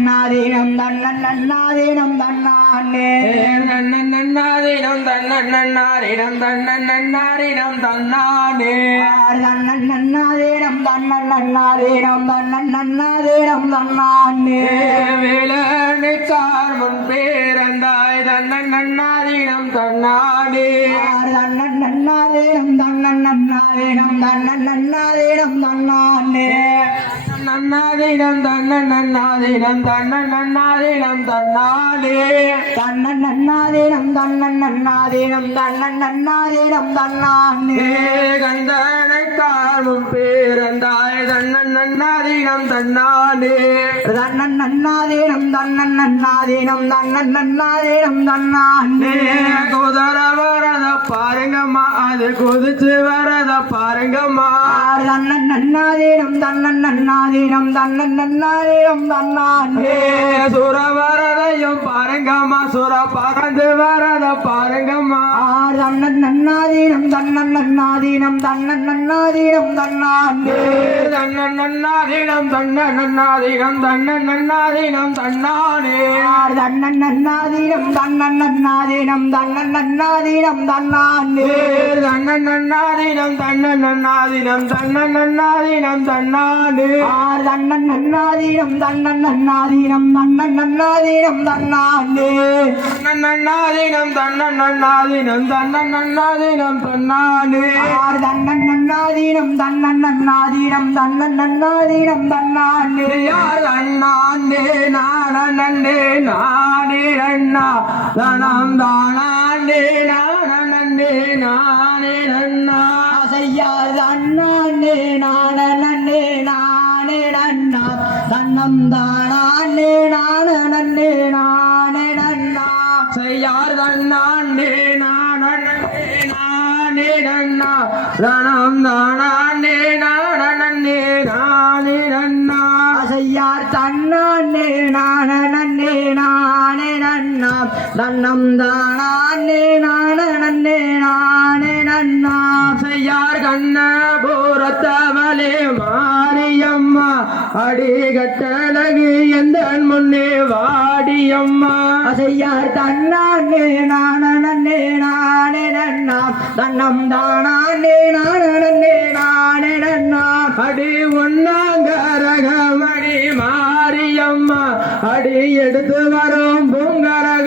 நன்னாதீனம் தன்னன் நன்னாதீனம் தன்னானே. நன்னாரினம் தன்னன்னாரினம் தன்னன்னாரினம் தன்னானே தன்னன் நன்னாதீனம் தன்னன் நன்னாதீனம் தன்னன் நன்னாதீனம் தன்னானே. சார் முன் பேரந்தாய் தன்னன் நன்னாதீனம் தன்னானே தன்னன் நன்னாதீனம் தன்னன் நன்னாதீனம் தன்னன் நன்னாதீனம் தன்னானே. நன்னாதினம் தன்ன நன்னாதினம் தன்ன நன்னாதினம் தன்னானே தன்னன் நன்னாதீனம் தன்னன் நன்னாதீனம் தன்னன் நன்னாதீனம் தன்னானே பேரந்தாய் தன்னன் நன்னாதினம் தன்னானே தன்னன் நன்னாதீனம் தன்னன் நன்னாதீனம் தன்னன் நன்னாதீனம் தன்னானே. குதிர வரத பாருங்கம்மா அது குதிச்சு வரத பாருங்கம்மா. தன்னன் நன்னாதீனம் தன்னன் நன்னாதீனம் தன்னன் நன்னாதீனம் தன்னானே. சுர வரதையும் பாருங்கம்மா சுர பறந்து வரத பாருங்கம்மா. தன்னன் நன்னாதீனம் தன்னன் நன்னாதீனம் தன்னன் நன்னாதீனம் தன்னானே. தன்ன நன்னாதீனம் தன்ன நன்னாதீனம் தன்ன நன்னாதீனம் தன்னானே தன்னன் நன்னாதீனம் தன்னன் நன்னாதீனம் தன்னன் நன்னாதீனம் தன்னானே தன்ன நன்னாதீனம் தன்ன நன்னாதீனம் தன்ன நன்னாதீனம் தன்னானே தன்னன் நன்னாதீனம் தன்னன் நன்னாதீனம் தன்னன் நன்னாதீனம் தன்னானே நன்னாதீனம் தன்ன நன்னாதீனம் தன்ன நன்னாதீனம் தன்னானே தன்னன் நன்னாதீனம் தன்னன் நன்னாதீனம் தன்னன் நன்னாதீனம் தன்னானே யார் அண்ணாண்டே நானே நானே அண்ணா. தனம் தானாண்டே நான் நானே நானே அண்ணா. செய்யார் அண்ணாண்டே நான் நானே நானே அண்ணா. தன்னம் தானாண்டே தானே நானே நானே நன்னா செய்யார் நான் நானே நானே அண்ணா. தனம் தானாண்டே நான் தன்னானே நானே நானே நன்னா தன்னம் தானே நானே நானே நன்னா செய்யார் கண்ண போரத்தவளே மாரியம்மா. அடிகட்டழகு எந்த முன்னே வாடியம்மா. செய்யார் தன்னானே நானே நானே நன்னாம். தன்னம் தானே நானே நானே நன்னா அடி ஒன்னாங்கரகமடி அம்மா அடி எடுத்து வரும் பூங்கரகம்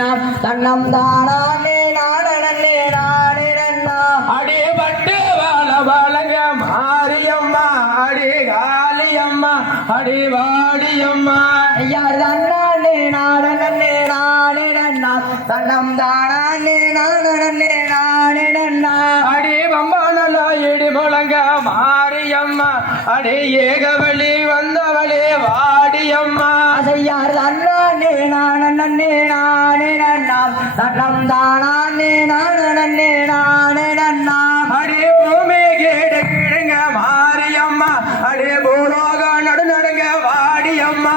நன்னா தன்னம் தானே நானே நானே நன்னா அடி பட்டு வாழ வழங்க மாரியம்மா அடி காளியம்மா அடி வாடியம்மா ஐயார் தன்னானே நானே நானே நன்னா தன்னம் தானே நானே நானே நன்னா அடி வம்பானலா இடி முழங்க மாரியம்மா. அடி ஏகவழி வந்தவளே வாடியம்மா. அசையார் நான் நானே நானே நன்னாம் தன்னம் தானே நான் நானே நானே நன்னாம் அடே பூமி கேடு கிடுங்க மாரியம்மா. அடே பூலோக நடு நடுங்க வாடியம்மா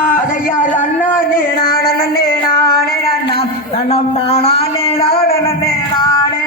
அண்ணே நான் நானே நானே நன்னாம் தன்னம் தானே நான் நானே நானே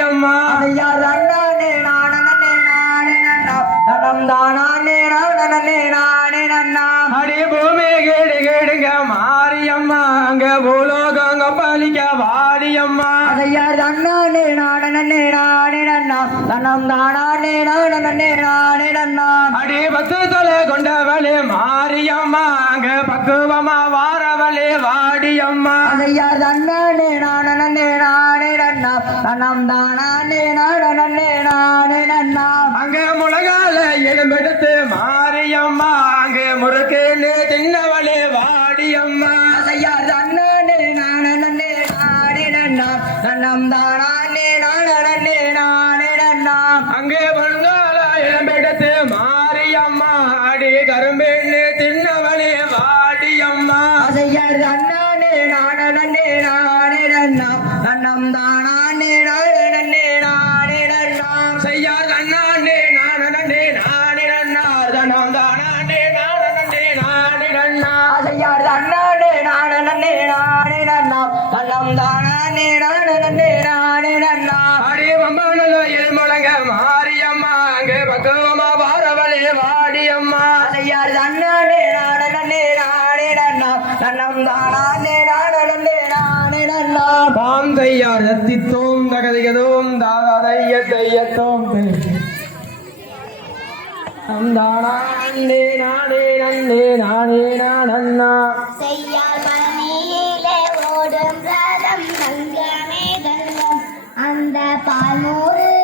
அம்மா ஐயா ரங்கனே நானே நானே நன்னா. நடம் தானானே நானே நானே நன்னா. அடி பூமி கேடு கேடுங்க மாரியம்மா. அங்க பூலோகங்க பாலிக்க வாரியம்மா. ஐயா ரங்கனே நானே நானே நன்னா. நடம் பக்குவமா வாரவளே வாடியம்மா. ஐயா ரங்க நன்னம் தானே நடனே நானே நன்னாம் அங்கே முழகால இடமெடுத்து மாரியம்மா அங்கே முறுக்கு நே தின்னவளே வாடியம்மா ஐயார் தன்னே நானே நன்னே. நானே நன்னாம் நன்னம் தானே நடனே நானே நன்னாம் அங்கே வந்தால இடமெடுத்து மாரியம்மா அடி கரும்பெண்ணே பாந்தையார் தத்தித்தோம் தகதிகதோம் தாதாதைய தையத்தோம் நானே நானே நன்னே நானே நானண்ணா. செய்யார் பழனியிலே ஓடும் ரதம் தங்கமே தங்கம் அந்த பால்மூருகரோடும்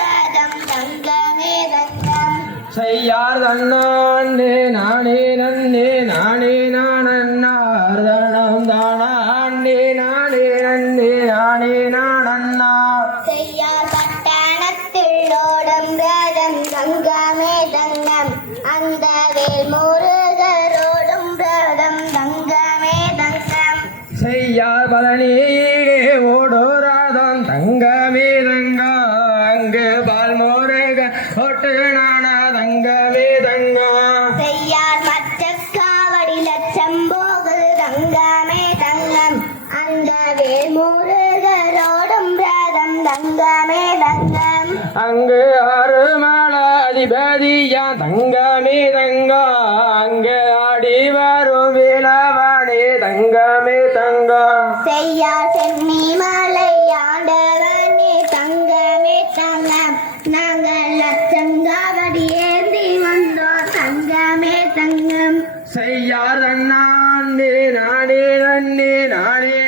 ரதம் தங்கமே தங்கம் செய்யார் தன்னானே del mundo. லட்சங்காவடி ஏந்தி வந்தோ தங்கமே தங்கம். செய்யார் அண்ணாண்டே நாடே நன்னே நாடே.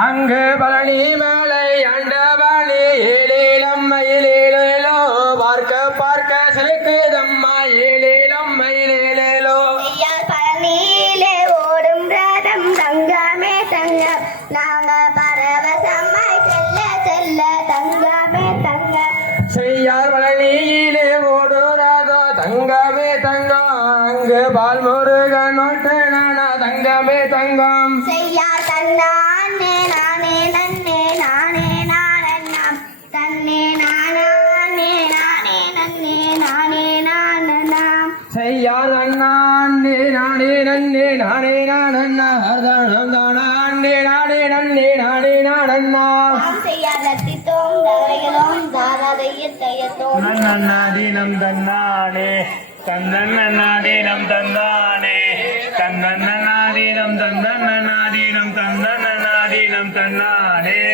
அங்கு பழனி மேலை அண்ட தீனம் தன்னானே தந்தன்னாதீனம் தந்தானே தந்தன்னாதீனம் தந்தன்னாதீனம் தந்தன்னாதீனம் தன்னானே.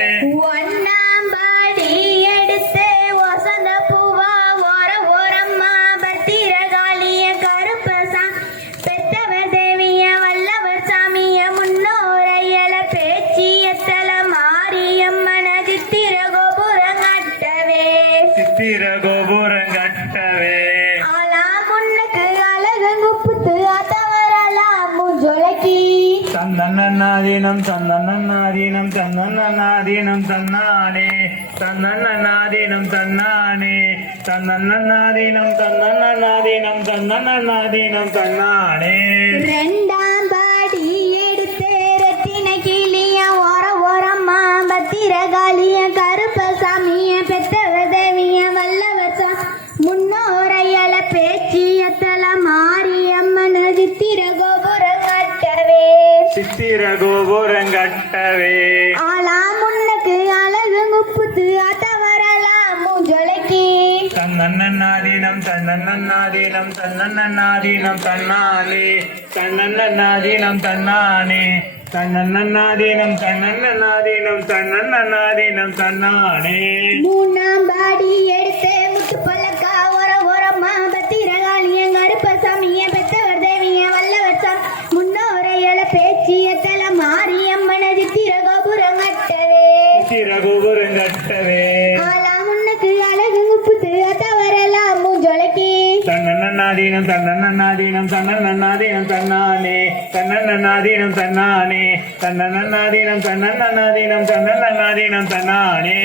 தந்தன்னாதீனம் தந்தன்னாதீனம் தந்தன்னாதீனம் தன்னானே. தந்தன்னாதீனம் தன்னானே. தந்தன்னாதீனம் தந்தன்னாதீனம் தந்தன்னாதீனம் தன்னானே. ரெண்டாம் பாடி எடுத்து ரத்தின கிளிய ஓர ஓரமா பத்திர காலிய ஆட்டவே ஆளாம் உனக்கு அழகு முப்புத்து ஆட்ட வரலாம் மூஞ்சொலைக்கு தன்னன்னாதீனம் தன்னன்னாதீனம் தன்னன்னாதீனம் தன்னாலே. தன்னன்னாதீனம் தன்னானே. தன்னன்னாதீனம் தன்னன்னாதீனம் தன்னன்னாதீனம் தன்னானே. மூணாம் பாடி எடுத்து கோபுரங்கட்டவே தன்னன்னாதீனம் தன்னன்னாதீனம் தன்னன்னாதீனம் தன்னானே தன்னன்னாதீனம் தன்னானே தன்னன்னாதீனம் தன்னன்னாதீனம் தன்னன்னாதீனம் தன்னானே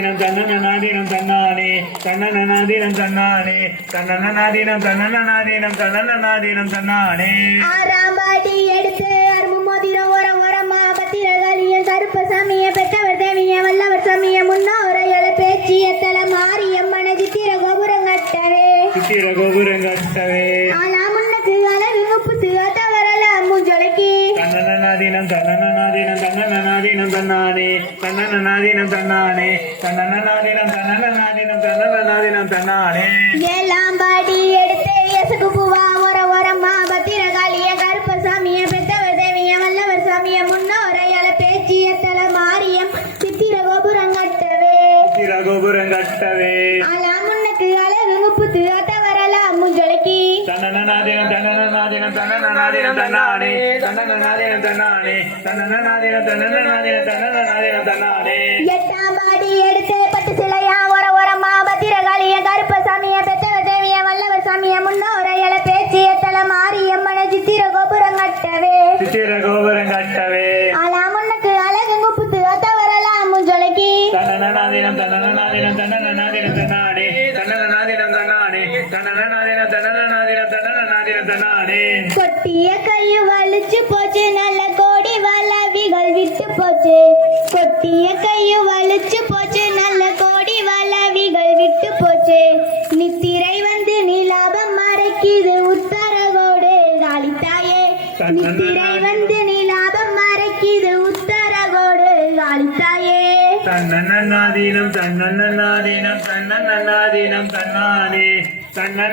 தன்னநாதீனம் தன்னநாதீனம் தன்னானே. தன்னநாதீனம் தன்னானே. தன்னநாதீனம் தன்னநாதீனம் தன்னநாதீனம் தன்னானே. ஆறாம்பாடி எடுத்து அரும்பு மோதிர ஓரம் ஓரமா பத்திரகாளிய கருப்ப சாமிய பெற்றவர் தேவிய வல்லவர் சாமிய முன்னோரையல பேச்சிய மாரியம்மன சித்திர கோபுரம் கட்டவே. சித்திர தன்னன நாடினம் தன்னன நாடினம் தன்னன நாடினம் தன்னானே కొట్టియ కయ్య వలిచి పోచి నల్ల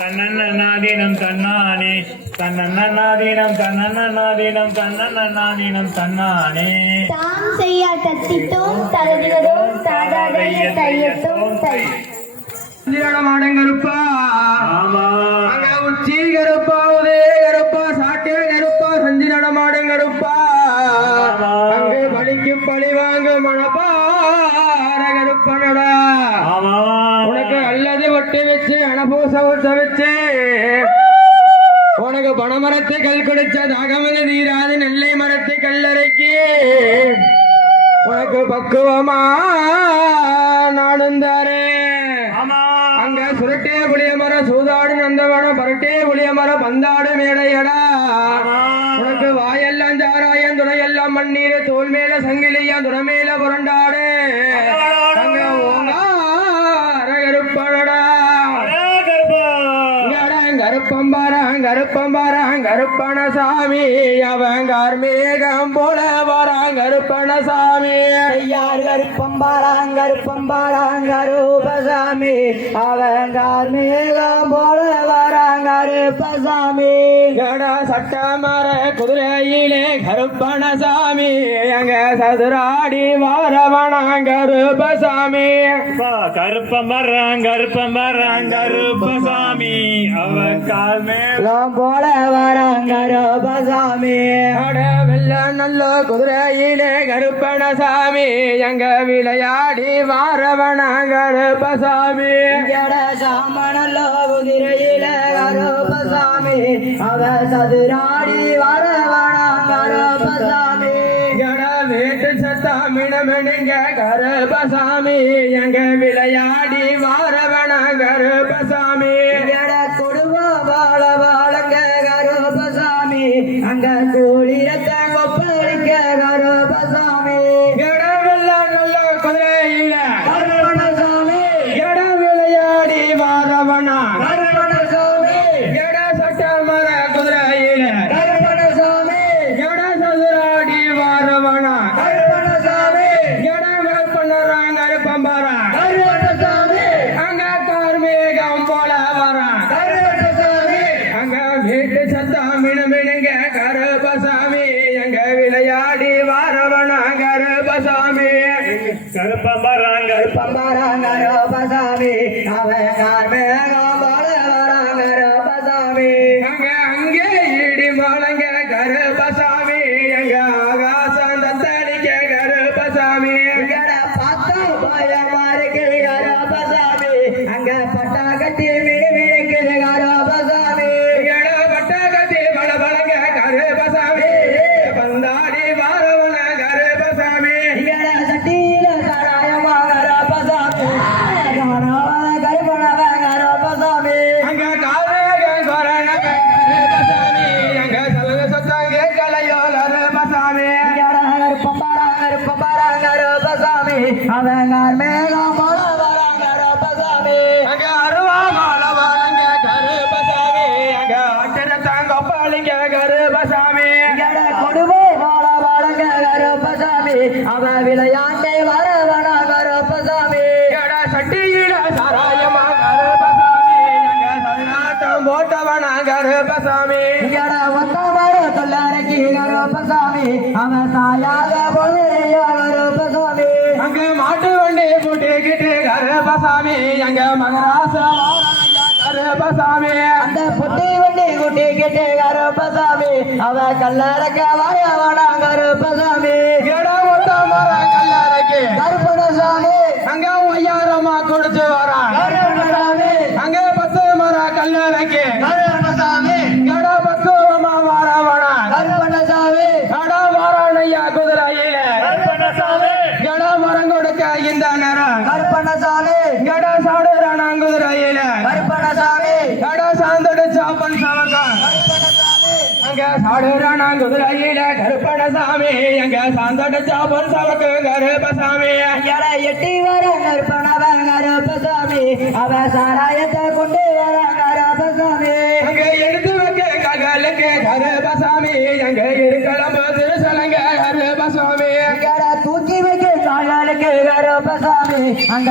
தன்னன்னாதீனம் தன்னானே. தன்னன்னாதீனம் தன்னன்னாதீனம் தன்னன்னாதீனம் தன்னானே. தாம் செய்யா தத்திட்டோம் தகுதிகதோம் தாதாதைய தையத்தோம் தை. மாடன் கருப்பா ஆமா. அங்க உச்சி கருப்பா உதய கருப்பா சாட்டே கருப்பா சஞ்சி நடமாடும் கருப்பா அங்கு பலிக்கு பழி வாங்க மணப்பார அனபூச ஊட்ட வச்சு உனக்கு பனமரத்தை கல் குடிச்ச தாகமது தீராது நெல்லை மரத்தை கல்லறைக்கு. உனக்கு பக்குவமா நாடுந்தாரே. ஆமா. அங்க சுருட்டே புளிய மரம் சூதாடு நந்தவனம் பரட்டே புளிய மரம் பந்தாடு மேடையடா. உனக்கு வாயெல்லாம் சாராயம் துணையெல்லாம் மண்ணீர் தோல் மேல சங்கிலியா துணை மேல புரண்டாடு. கருப்பம்பாரான் கருப்பம்பாரான் கருப்பண சாமி அவன் கார்மேகம் போல வரான் கருப்பண சாமி ஐயார் கருப்பம்பாராங் கருப்பம்பாராங் கருப்பசாமி அவன் கார்மேகம் போல கருப்பசாமி கடா சட்டமர குதிரையிலே கருப்பண சாமி. அங்க சதுராடி வாரவனான் கருப்பசாமி அப்பா, கருப்பம் வர்றான் கருப்பம் வர்றான் கருப்பசாமி அவ கால் மேல் எல்லாம் போல வராங்க கருப்பசாமி அட வெள்ள நல்ல குதிரையிலே கருப்பண சாமி. எங்க விளையாடி வாரவன கருப்பசாமி ஜட சாமனல்லோ குதிரையில கருப்பசாமி அவ சதுராடி வரவனாம் கருப்பசாமி எட வீட்டு சத்தாமிடமெடுங்க கருப்பசாமி எங்க விளையாடி வாரவன கருப்பசாமி கருப்பம் வர்றான் கருப்பம் கருப்பசாமி அந்த புட்டி வண்டி குட்டி கிட்டே கருப்பசாமி அவ கல்லறக்க கருப்பசாமி ஒத்த மர கல்லறைக்கு கருப்பணசாமி அங்க ஒய்யாரமா கொடுத்து வரான் கருப்பணசாமி அங்க பத்து மர கல்லறைக்கு கருப்பணசாமி எட பக்குவமா வாரவனா கருப்பணசாமி எட வாரானையா குதிரையில கருப்பணசாமி எட மரம் கொடுக்க இந்த நேரம் கருப்பணசாமி எட சாடுறானா குதிரையில கருப்பணசாமி எட சாந்தடு சாப்பன் சவக்கம் கருப்பணசாமி குதிரையில கருப்பணசாமி அங்க சாந்தடு சாப்பன் சவக்கு கருப்பசாமி. எட எட்டி வர கருப்பணவ கருப்பசாமி. அவ சாராயத்தை கொண்டு வர கருப்பசாமி. அங்க எடுத்து வைக்க ககலுக்கு திருசலங்க தூக்கி வைக்க சாயலுக்கு கருப்பசாமி. அங்க